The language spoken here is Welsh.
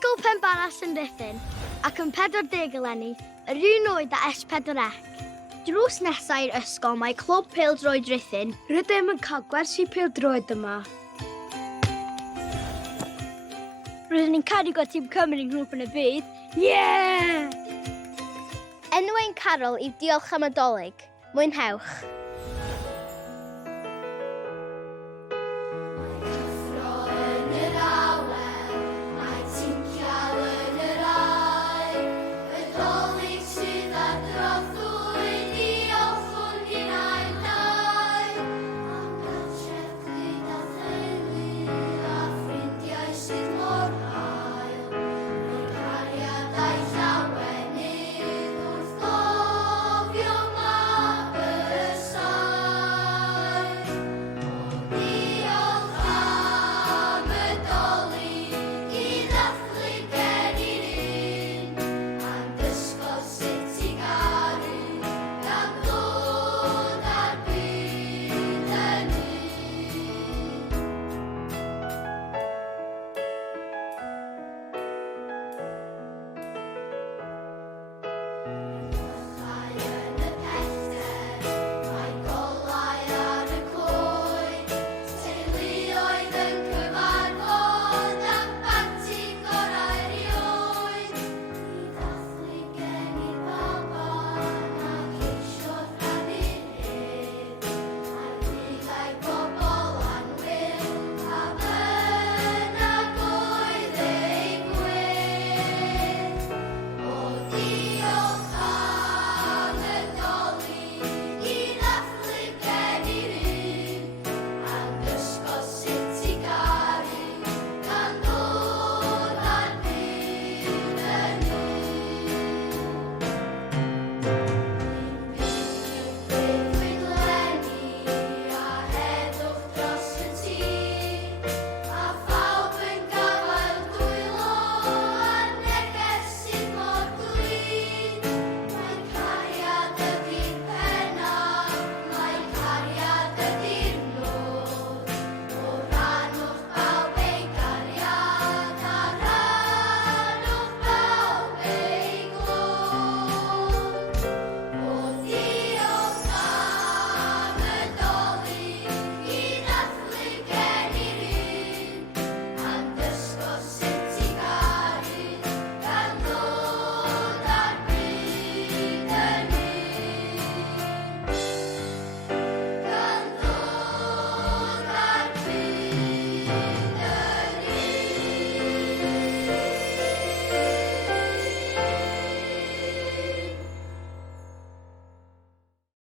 Ysgol Penbaras yn Rhuthun, ac yn 40 eleni, yr un oed â S4C. Drws nesaf i'r ysgol mae Clwb Pêl-droed Rhuthun. Rydym yn cael gwersi pêl-droed yma. Rydyn ni'n caru gweld tîm Cymru yn grŵp yn y byd. Yeah! Enwau'n Carol i diolch am y dolyg. Mwynhewch.